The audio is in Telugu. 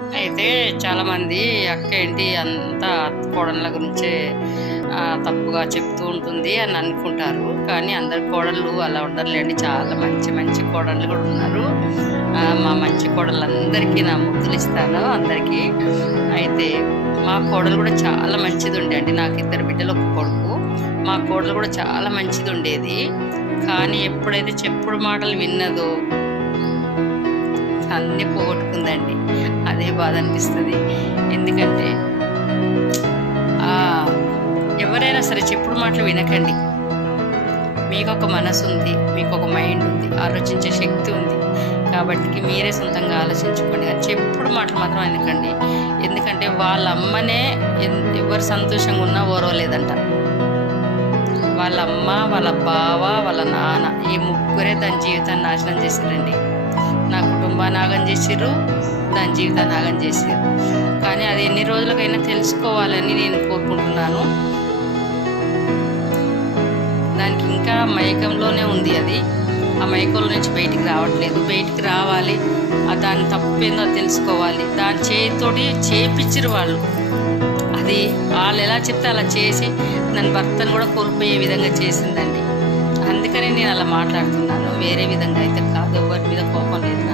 అయితే చాలామంది అక్క ఏంటి అంతా కోడళ్ళ గురించే తప్పుగా చెప్తూ ఉంటుంది అని అనుకుంటారు. కానీ అందరి కోడళ్ళు అలా ఉండరులేండి. చాలా మంచి మంచి కోడళ్ళు కూడా ఉన్నారు. మా మంచి కోడళ్ళందరికీ నా ముద్దులు ఇస్తాను అందరికీ. అయితే మా కోడలు కూడా చాలా మంచిది ఉండే అండి. నాకు ఇద్దరు బిడ్డలు ఒక కొడుకు. మా కోడలు కూడా చాలా మంచిది ఉండేది కానీ ఎప్పుడైతే చెప్పుడు మాటలు విన్నదో అన్నీ పోగొట్టుకుందండి. అదే బాధ అనిపిస్తుంది. ఎందుకంటే ఎవరైనా సరే చెప్పుడు మాటలు వినకండి. మీకు ఒక మనసు ఉంది మీకు ఒక మైండ్ ఉంది ఆలోచించే శక్తి ఉంది కాబట్టి మీరే సొంతంగా ఆలోచించుకోండి. కానీ చెప్పుడు మాటలు మాత్రం వినకండి. ఎందుకంటే వాళ్ళ అమ్మనే ఎవరు సంతోషంగా ఉన్నా ఓరవలేదంట వాళ్ళ అమ్మ వాళ్ళ బావ వాళ్ళ నాన్న ఈ ముగ్గురే తన జీవితాన్ని నాశనం చేశారండి. కుటుంబాన్ని ఆగం చేసిర్రు దాని జీవితాన్ని ఆగం చేసిర్రు. కానీ అది ఎన్ని రోజులకైనా తెలుసుకోవాలని నేను కోరుకుంటున్నాను. దానికి ఇంకా మయకంలోనే ఉంది అది. ఆ మైకంలో నుంచి బయటికి రావట్లేదు. బయటికి రావాలి. ఆ దాని తప్పేందో తెలుసుకోవాలి. దాని చేతితోటి చేపించిరు వాళ్ళు. అది వాళ్ళు ఎలా చెప్తే అలా చేసి నన్ను భర్తను కూడా కోల్పోయే విధంగా చేసిందండి. అందుకని నేను అలా మాట్లాడుతున్నాను. వేరే విధంగా అయితే కాదు. ఎవరి మీద కోపం లేదు